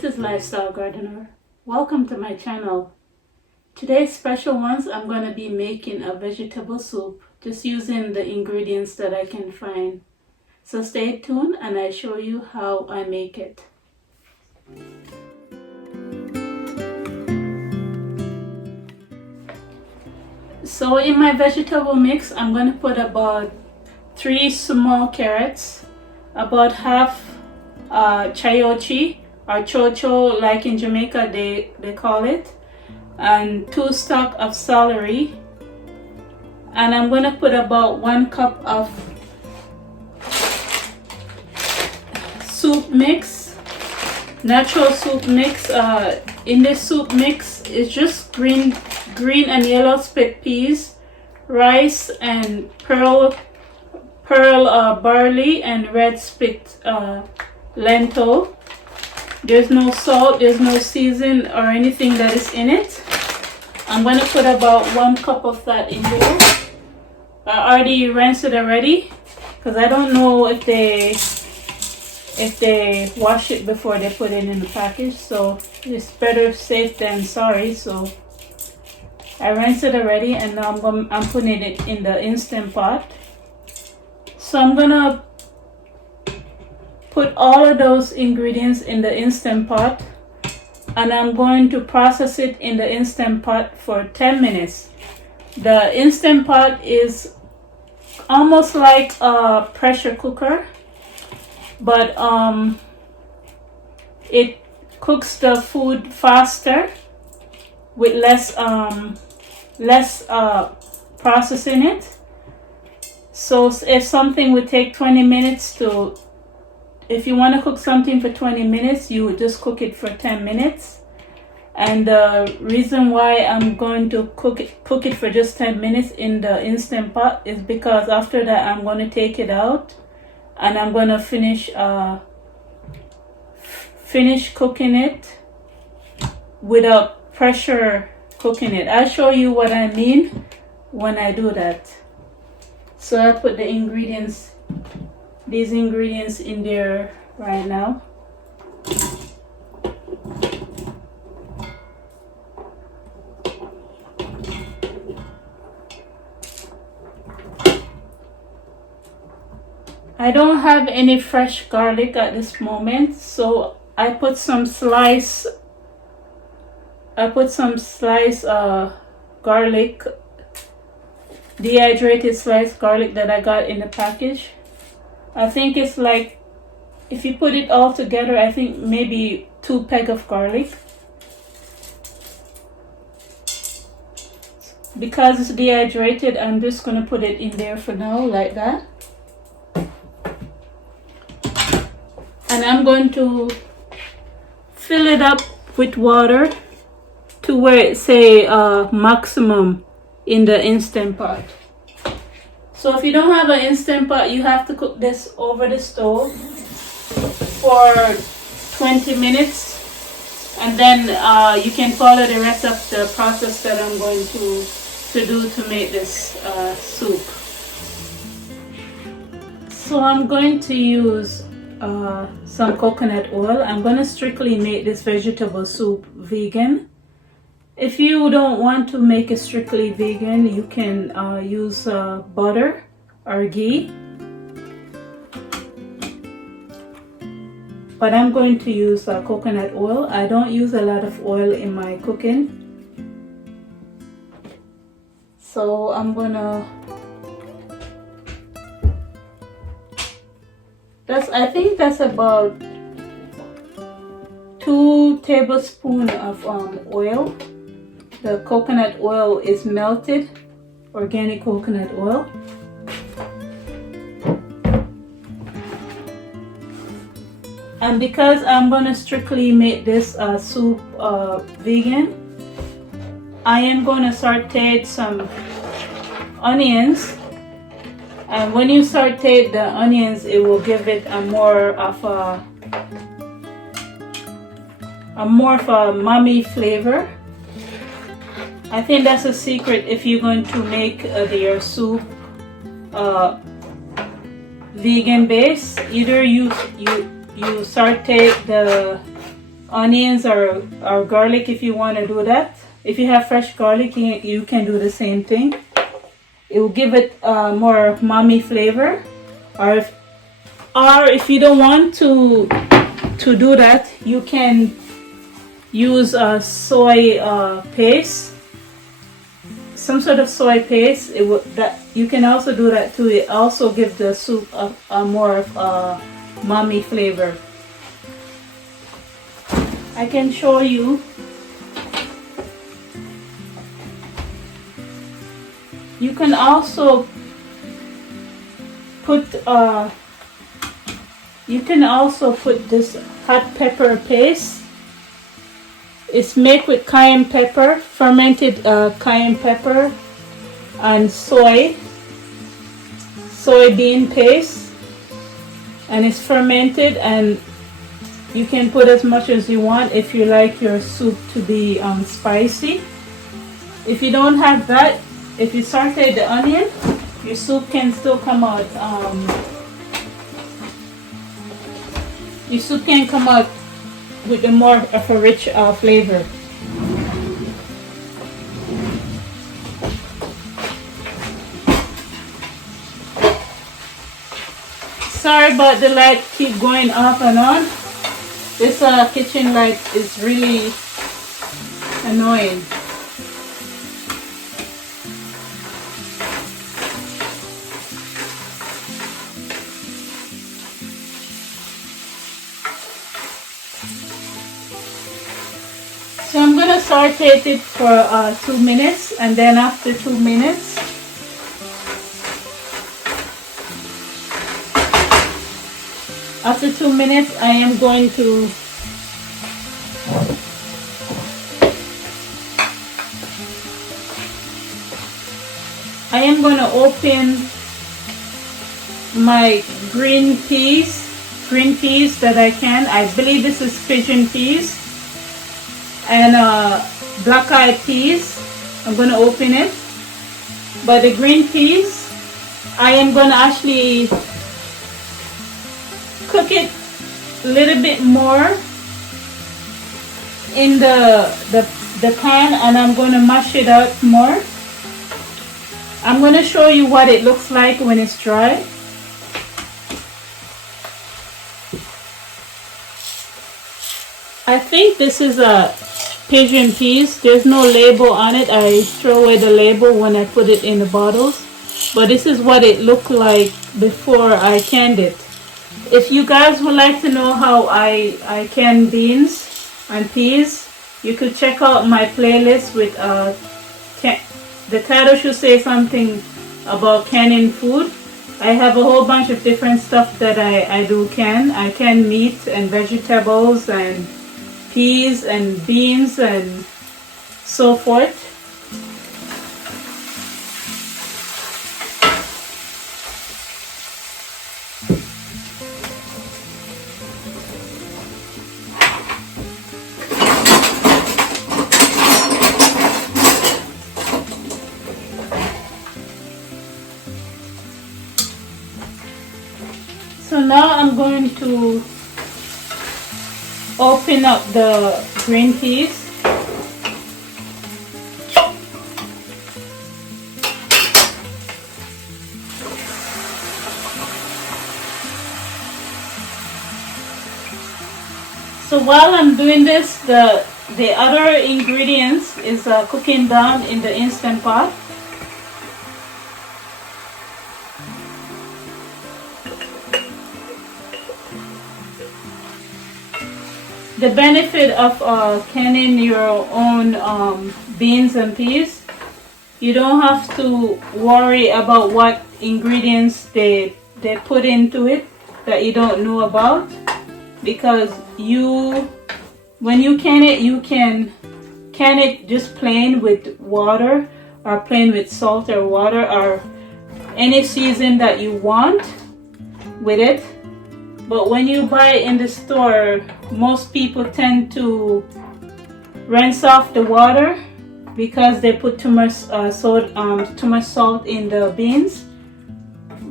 this is Lifestyle Gardener. Welcome to my channel. Today's special ones, I'm going to be making a vegetable soup just using the ingredients that I can find. So stay tuned and I show you how I make it. So in my vegetable mix, I'm going to put about 3 small carrots, about half chayote or chocho, like in Jamaica they call it, and 2 stalks of celery, and I'm going to put about 1 cup of soup mix, natural soup mix. In this soup mix is just green and yellow split peas, rice, and pearl barley, and red split lentil. There's no salt, there's no season or anything that is in it. I'm going to put about 1 cup of that in here. I already rinsed it already because I don't know if they wash it before they put it in the package, so it's better safe than sorry. So I rinsed it already, and now I'm putting it in the Instant Pot. So I'm gonna put all of those ingredients in the Instant Pot, and I'm going to process it in the Instant Pot for 10 minutes. The Instant Pot is almost like a pressure cooker, but it cooks the food faster with less process in it. So if something would take 20 minutes to, if you want to cook something for 20 minutes, you would just cook it for 10 minutes. And the reason why I'm going to cook it for just 10 minutes in the Instant Pot is because after that I'm going to take it out and I'm going to finish cooking it without pressure cooking it. I'll show you what I mean when I do that. So I put the ingredients, these ingredients in there right now. I don't have any fresh garlic at this moment, so I put some slice garlic, dehydrated sliced garlic that I got in the package. I think it's like, if you put it all together, I think maybe 2 pegs of garlic. Because it's dehydrated, I'm just gonna put it in there for now, like that. And I'm going to fill it up with water to where it say maximum in the Instant Pot. So if you don't have an Instant Pot, you have to cook this over the stove for 20 minutes, and then you can follow the rest of the process that I'm going to do to make this soup. So I'm going to use some coconut oil. I'm going to strictly make this vegetable soup vegan. If you don't want to make it strictly vegan, you can use butter or ghee. But I'm going to use coconut oil. I don't use a lot of oil in my cooking. So I'm gonna, I think that's about 2 tablespoons of oil. The coconut oil is melted, organic coconut oil. And because I'm going to strictly make this soup vegan, I am going to saute some onions. And when you saute the onions, it will give it a more of a umami flavor. I think that's a secret if you're going to make your soup vegan base. Either you saute the onions or garlic if you want to do that. If you have fresh garlic, you can do the same thing. It will give it more umami flavor. Or if you don't want to do that, you can use a soy paste, some sort of soy paste. You can also do that too. It also gives the soup a more umami flavor. I can show you. You can also put this hot pepper paste. It's made with cayenne pepper, fermented cayenne pepper, and soybean paste, and it's fermented, and you can put as much as you want if you like your soup to be spicy. If you don't have that, if you saute the onion, your soup can still come out. Your soup can come out with a more of a rich flavor. Sorry about the light keep going off and on. This kitchen light is really annoying. So I'm going to saute it for 2 minutes, and then after 2 minutes, I am going to open my green peas that I can. I believe this is pigeon peas. And black-eyed peas. I'm going to open it. But the green peas, I am going to actually cook it a little bit more in the pan, and I'm going to mash it out more. I'm going to show you what it looks like when it's dry. I think this is a pigeon peas. There's no label on it. I throw away the label when I put it in the bottles. But this is what it looked like before I canned it. If you guys would like to know how I can beans and peas, you could check out my playlist with the title should say something about canning food. I have a whole bunch of different stuff that I do can. I can meat and vegetables and peas and beans and so forth. So now I'm going to open up the green peas. So while I'm doing this, the other ingredients is cooking down in the Instant Pot. The benefit of canning your own beans and peas, you don't have to worry about what ingredients they put into it that you don't know about, because when you can it, you can can it just plain with water or plain with salt or water or any season that you want with it. But when you buy it in the store, most people tend to rinse off the water because they put too much salt in the beans.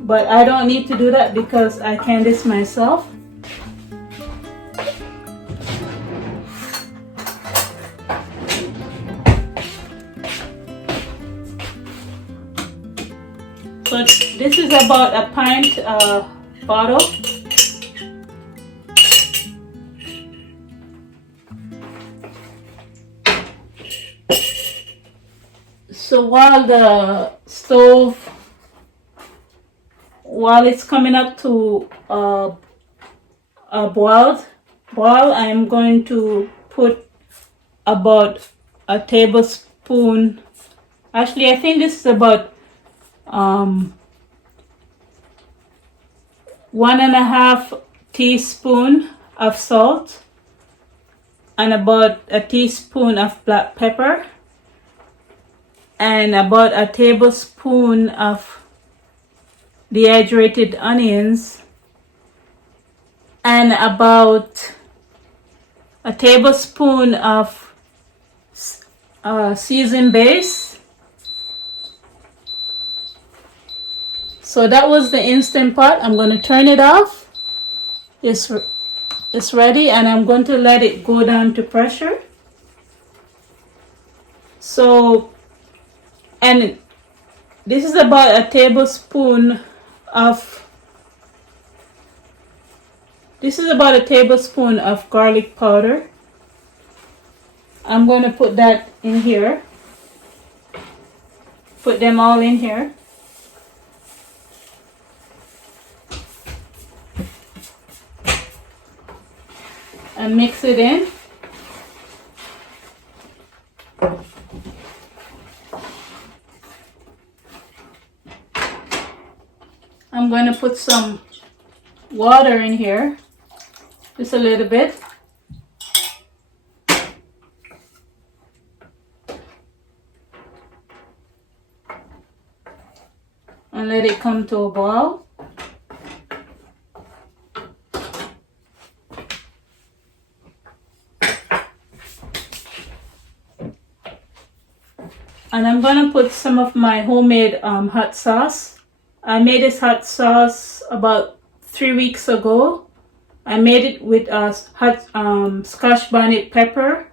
But I don't need to do that because I can this myself. So this is about a pint bottle. So while it's coming up to a boil, I'm going to put about a tablespoon. Actually, I think this is about 1.5 teaspoon of salt and about a teaspoon of black pepper and about a tablespoon of dehydrated onions and about a tablespoon of seasoned base. So that was the Instant Pot. I'm going to turn it off. It's ready, and I'm going to let it go down to pressure. So, and this is about a tablespoon of garlic powder. I'm going to put that in here. Put them all in here. And mix it in. I'm going to put some water in here, just a little bit. And let it come to a boil. And I'm going to put some of my homemade hot sauce. I made this hot sauce about 3 weeks ago. I made it with hot Scotch bonnet pepper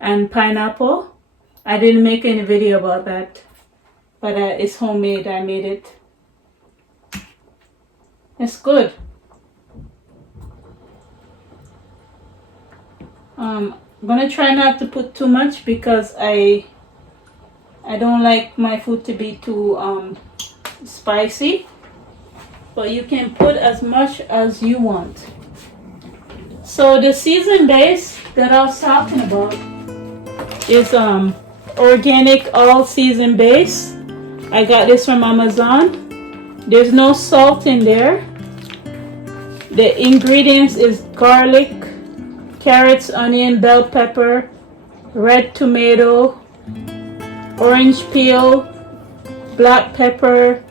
and pineapple. I didn't make any video about that, but it's homemade. I made it. It's good. I'm gonna try not to put too much because I don't like my food to be too spicy, but you can put as much as you want. So the seasoned base that I was talking about is organic all season base. I got this from Amazon. There's no salt in there. The ingredients is garlic, carrots, onion, bell pepper, red tomato, orange peel, black pepper,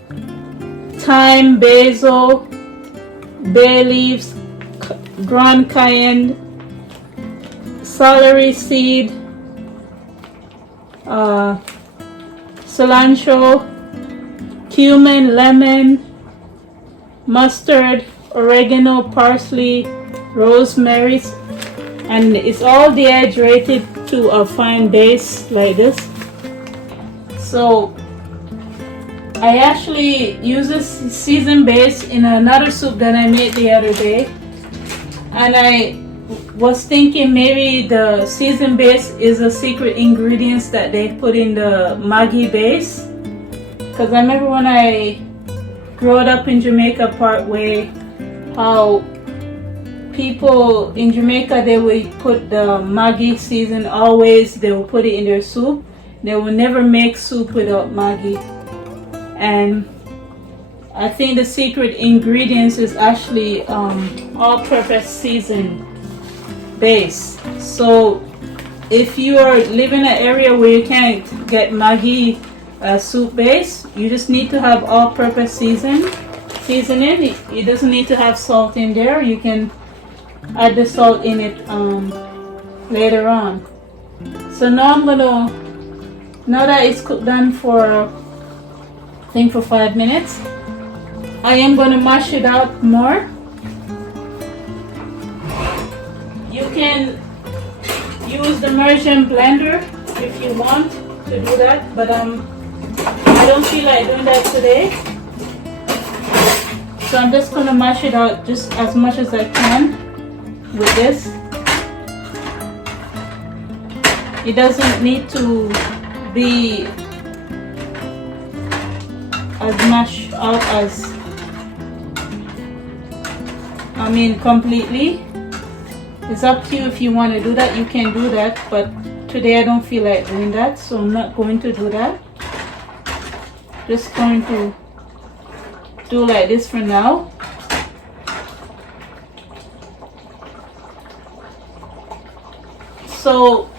thyme, basil, bay leaves, ground cayenne, celery seed, cilantro, cumin, lemon, mustard, oregano, parsley, rosemary, and it's all dehydrated to a fine base like this. So I actually use this seasoned base in another soup that I made the other day, and I was thinking maybe the seasoned base is a secret ingredients that they put in the Maggi base, because I remember when I grew up in Jamaica part way, how people in Jamaica, they would put the Maggi season always, they will put it in their soup. They will never make soup without Maggi. And I think the secret ingredients is actually all-purpose season base. So if you are living in an area where you can't get Maggi soup base, you just need to have all-purpose seasoning. It doesn't need to have salt in there. You can add the salt in it later on. So now now that it's cooked down for, I think for 5 minutes, I am going to mash it out more. You can use the immersion blender if you want to do that, but I don't feel like doing that today. So I'm just gonna mash it out just as much as I can with this. It doesn't need to be as mashed out as, completely. It's up to you if you want to do that, you can do that, but today I don't feel like doing that, so I'm not going to do that. Just going to do like this for now. So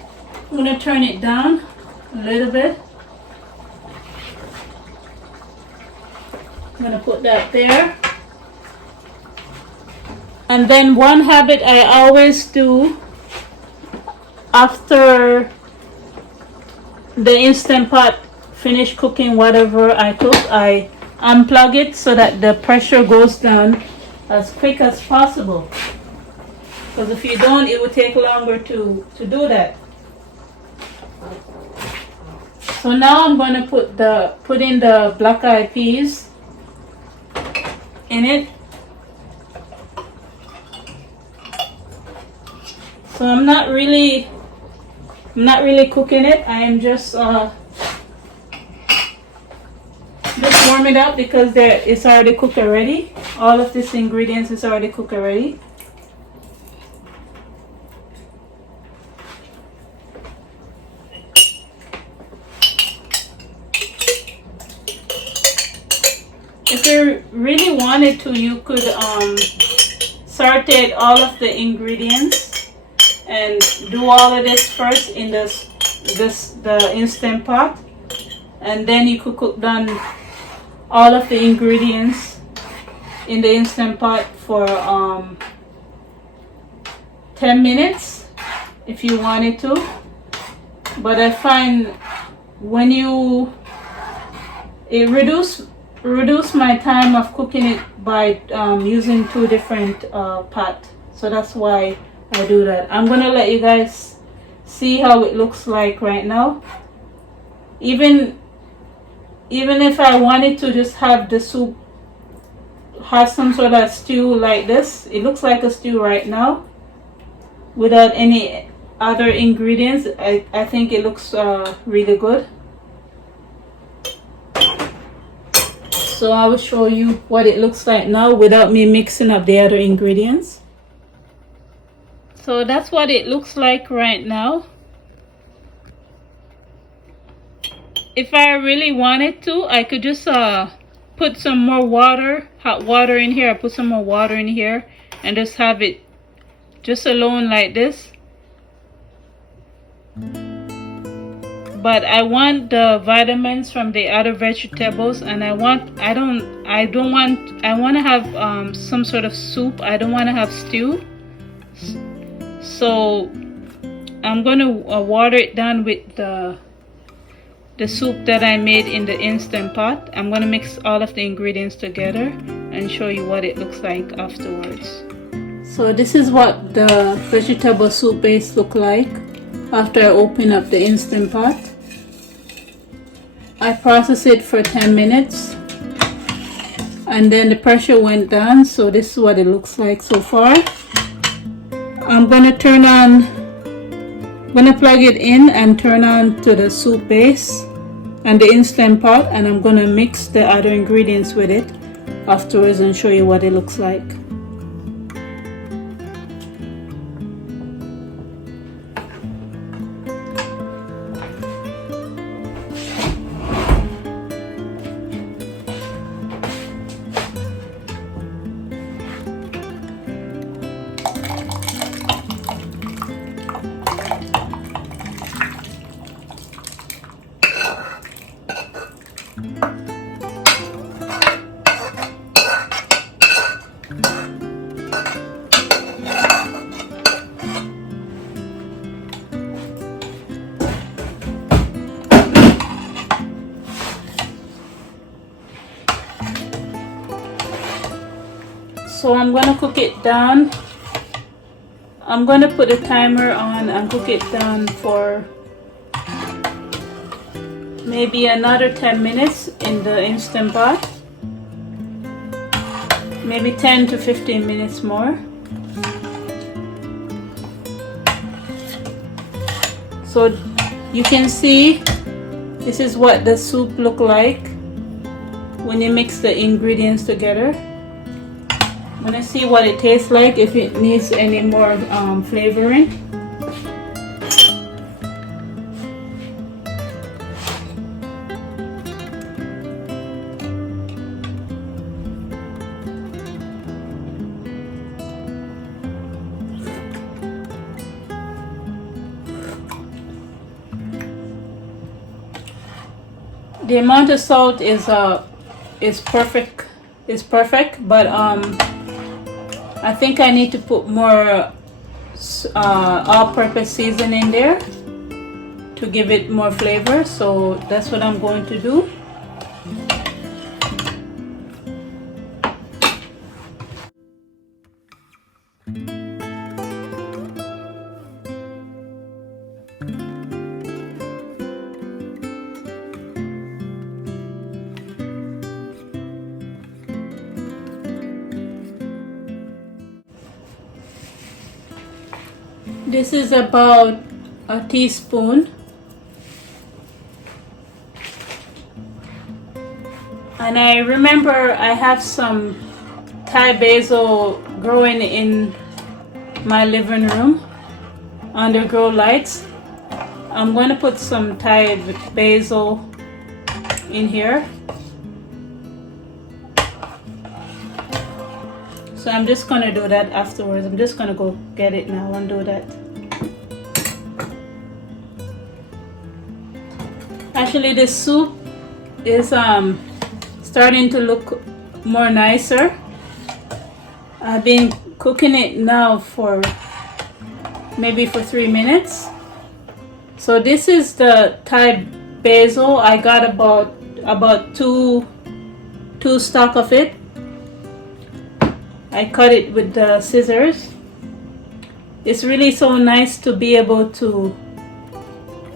I'm going to turn it down a little bit. I'm going to put that there. And then one habit I always do after the Instant Pot finish cooking whatever I cook, I unplug it so that the pressure goes down as quick as possible. Because if you don't, it will take longer to do that. So now I'm going to put in the black eyed peas in it. So I'm not really cooking it. I am just warm it up because it's already cooked already. All of these ingredients is already cooked already. If you really wanted to, you could saute all of the ingredients and do all of this first in the Instant Pot, and then you could cook down all of the ingredients in the Instant Pot for 10 minutes if you wanted to. But I find when it reduce my time of cooking it by using two different pots. So that's why I do that. I'm gonna let you guys see how it looks like right now. Even if I wanted to just have the soup have some sort of stew like this, it looks like a stew right now without any other ingredients. I think it looks really good. So I will show you what it looks like now without me mixing up the other ingredients. So that's what it looks like right now. If I really wanted to, I could just put some more water, hot water in here. I put some more water in here and just have it just alone like this. But I want the vitamins from the other vegetables, and I want to have some sort of soup. I don't want to have stew. So I'm going to water it down with the soup that I made in the Instant Pot. I'm going to mix all of the ingredients together and show you what it looks like afterwards. So this is what the vegetable soup base look like after I open up the Instant Pot. I processed it for 10 minutes and then the pressure went down, so this is what it looks like so far. I'm gonna plug it in and turn on to the soup base and the Instant Pot, and I'm gonna mix the other ingredients with it afterwards and show you what it looks like. So I'm going to cook it down. I'm going to put a timer on and cook it down for maybe another 10 minutes in the Instant Pot. maybe 10 to 15 minutes more. So you can see this is what the soup look like when you mix the ingredients together. I'm gonna see what it tastes like, if it needs any more flavoring. The amount of salt is perfect. Is perfect, but I think I need to put more all-purpose seasoning there to give it more flavor. So that's what I'm going to do. This is about a teaspoon, and I remember I have some Thai basil growing in my living room under grow lights. I'm going to put some Thai basil in here. So I'm just going to do that afterwards. I'm just going to go get it now and do that. Actually, this soup is starting to look more nicer. I've been cooking it now for maybe for 3 minutes. So this is the Thai basil. I got about two stalk of it. I cut it with the scissors. It's really so nice to be able to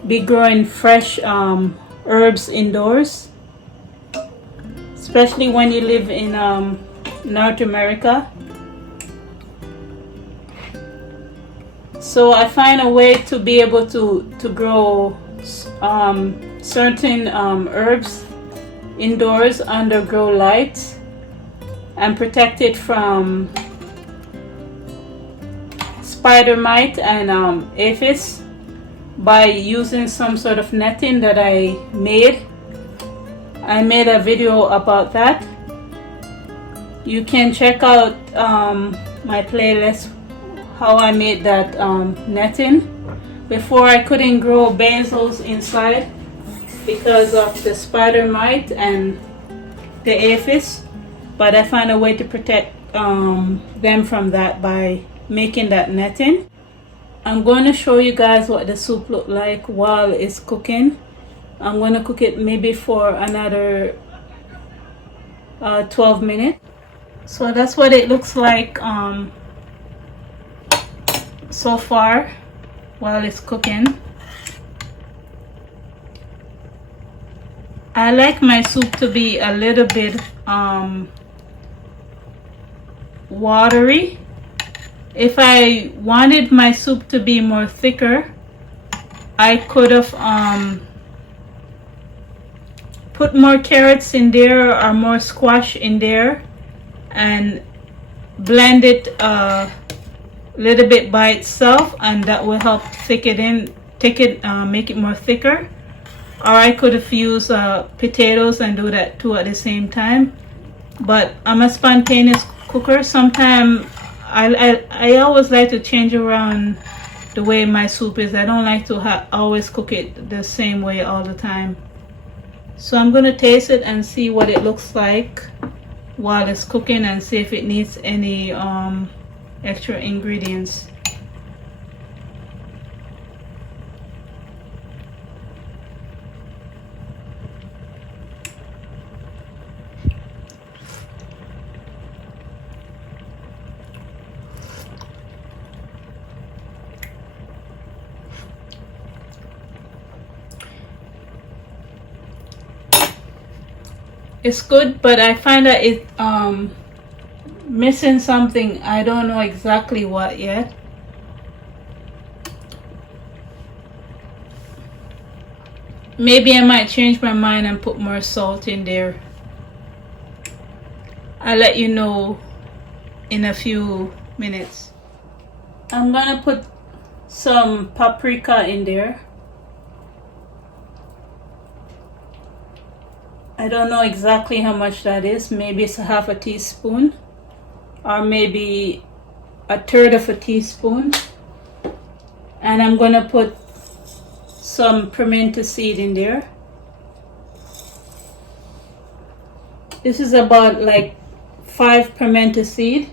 be growing fresh herbs indoors, especially when you live in North America. So I find a way to be able to grow certain herbs indoors under grow lights and protect it from spider mite and aphids by using some sort of netting that I made. I made a video about that. You can check out my playlist how I made that netting. Before, I couldn't grow basils inside because of the spider mite and the aphids, but I found a way to protect them from that by making that netting. I'm going to show you guys what the soup look like while it's cooking. I'm going to cook it maybe for another 12 minutes. So that's what it looks like so far while it's cooking. I like my soup to be a little bit watery. If I wanted my soup to be more thicker, I could have put more carrots in there or more squash in there and blend it a little bit by itself, and that will help make it more thicker. Or I could have used potatoes and do that too at the same time. But I'm a spontaneous cooker. Sometimes I always like to change around the way my soup is. I don't like to always cook it the same way all the time. So I'm going to taste it and see what it looks like while it's cooking and see if it needs any extra ingredients. It's good, but I find that missing something. I don't know exactly what yet. Maybe I might change my mind and put more salt in there. I'll let you know in a few minutes. I'm gonna put some paprika in there. I don't know exactly how much that is. Maybe it's a half a teaspoon, or maybe a third of a teaspoon. And I'm gonna put some pimento seed in there. This is about like 5 pimento seed.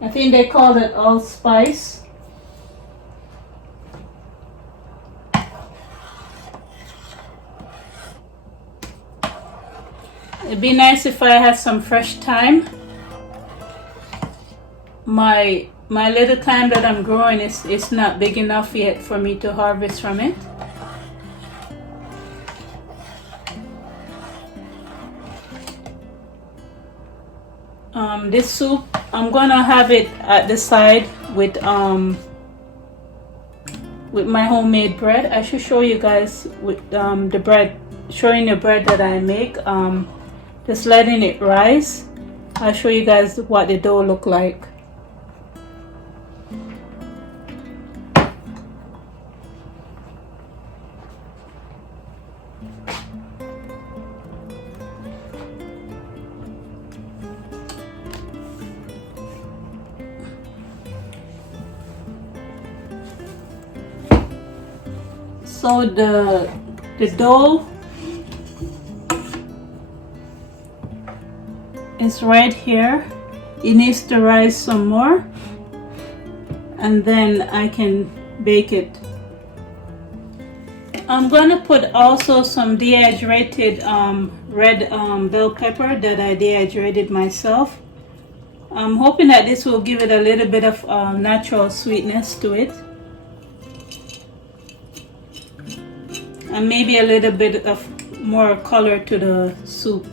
I think they call it allspice. It'd be nice if I had some fresh thyme. My little thyme that I'm growing is not big enough yet for me to harvest from it. This soup, I'm gonna have it at the side with my homemade bread. I should show you guys with the bread, showing the bread that I make. Just letting it rise. I'll show you guys what the dough look like. So the dough is right here. It needs to rise some more, and then I can bake it. I'm gonna put also some dehydrated red bell pepper that I dehydrated myself. I'm hoping that this will give it a little bit of natural sweetness to it. And maybe a little bit of more color to the soup.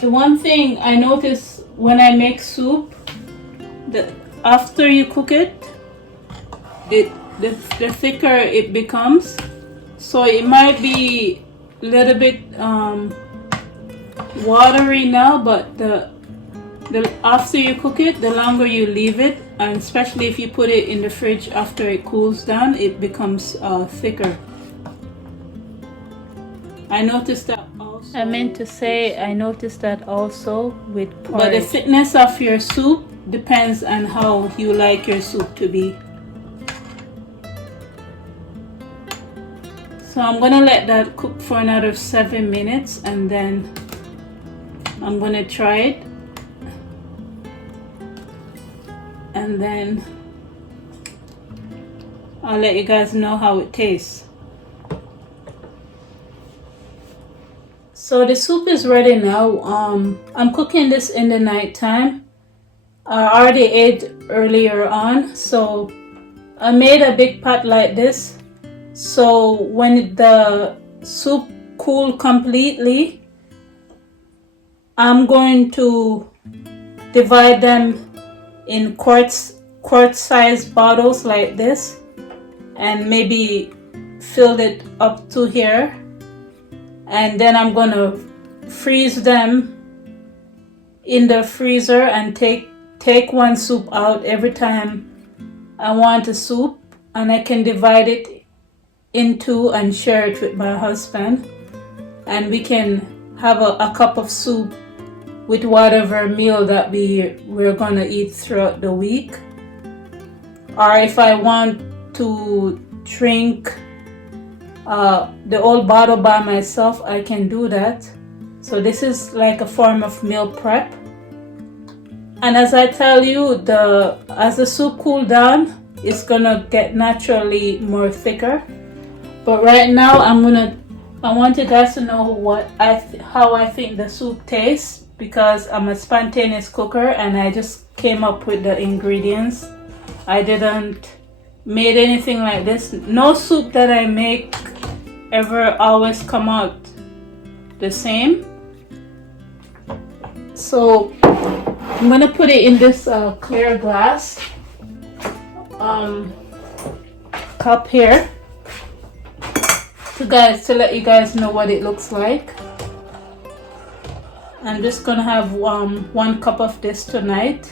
The one thing I notice when I make soup, that after you cook it, the thicker it becomes. So it might be a little bit watery now, but the after you cook it, the longer you leave it, and especially if you put it in the fridge after it cools down, it becomes thicker. I noticed that also. I meant to say I noticed that also with porridge. But the thickness of your soup depends on how you like your soup to be. So I'm gonna let that cook for another 7 minutes, and then I'm gonna try it, and then I'll let you guys know how it tastes. So the soup is ready now. I'm cooking this in the night time. I already ate earlier on, so I made a big pot like this. So when the soup cooled completely, I'm going to divide them in quart-sized bottles like this, and maybe fill it up to here. And then I'm gonna freeze them in the freezer and take one soup out every time I want a soup, and I can divide it in two and share it with my husband, and we can have a cup of soup with whatever meal that we're gonna eat throughout the week. Or if I want to drink the old bottle by myself, I can do that. So this is like a form of meal prep. And as I tell you, as the soup cools down, it's gonna get naturally more thicker. But right now I want you guys to know how I think the soup tastes, because I'm a spontaneous cooker and I just came up with the ingredients. I didn't made anything like this. No soup that I make ever always come out the same. So I'm gonna put it in this clear glass cup here to let you guys know what it looks like. I'm just gonna have 1 cup of this tonight,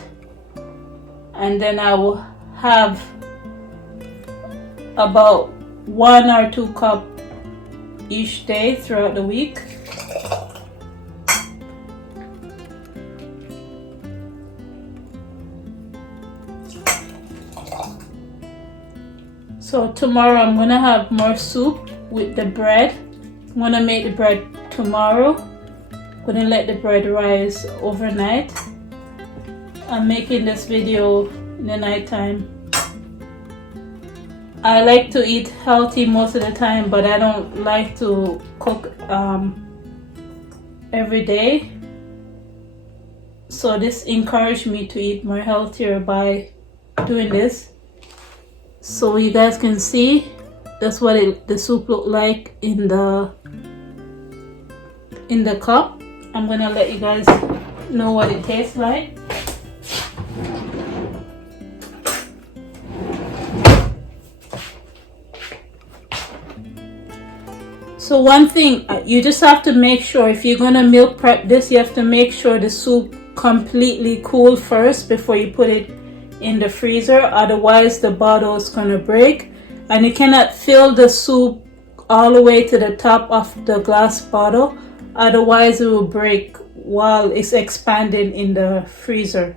and then I will have about 1 or 2 cups each day throughout the week. So tomorrow I'm gonna have more soup with the bread. I'm gonna make the bread tomorrow. I'm gonna let the bread rise overnight. I'm making this video in the night time. I like to eat healthy most of the time, but I don't like to cook every day. So this encouraged me to eat more healthier by doing this. So you guys can see, that's what the soup look like in the cup. I'm gonna let you guys know what it tastes like. So one thing, you just have to make sure, if you're gonna meal prep this, you have to make sure the soup completely cool first before you put it in the freezer. Otherwise the bottle is gonna break, and you cannot fill the soup all the way to the top of the glass bottle, otherwise it will break while it's expanding in the freezer,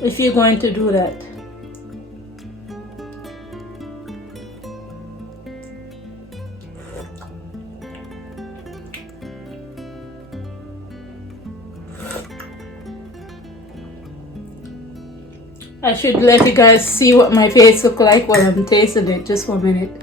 if you're going to do that. I should let you guys see what my face look like while I'm tasting it. Just 1 minute.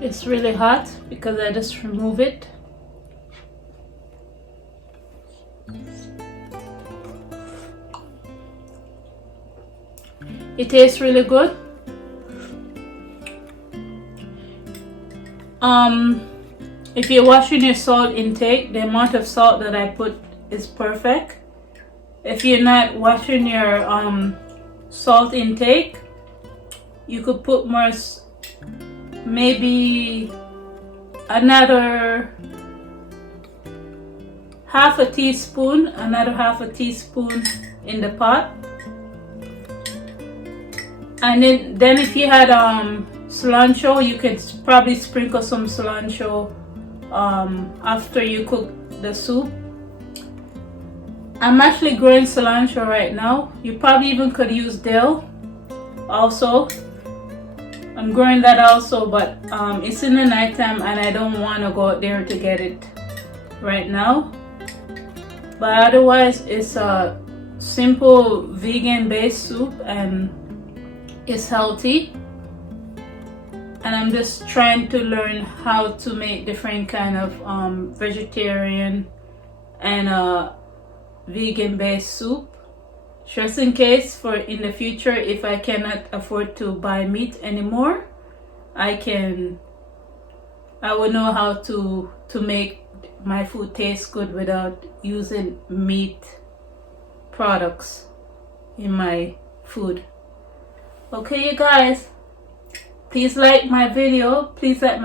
It's really hot because I just remove it. It tastes really good. If you're watching your salt intake, the amount of salt that I put is perfect. If you're not watching your salt intake, you could put more, maybe another half a teaspoon, another half a teaspoon in the pot. And then if you had cilantro, you could probably sprinkle some cilantro after you cook the soup. I'm actually growing cilantro right now. You probably even could use dill also. I'm growing that also, but it's in the nighttime and I don't want to go out there to get it right now. But otherwise, it's a simple vegan based soup and it's healthy. And I'm just trying to learn how to make different kind of vegetarian and vegan based soup, just in case for in the future if I cannot afford to buy meat anymore, I will know how to make my food taste good without using meat products in my food. Okay, you guys, please like my video. Please like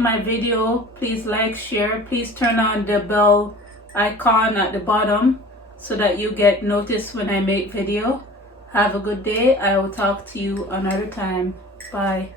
my video. Please like, share. Please turn on the bell icon at the bottom so that you get noticed when I make video. Have a good day. I will talk to you another time. Bye.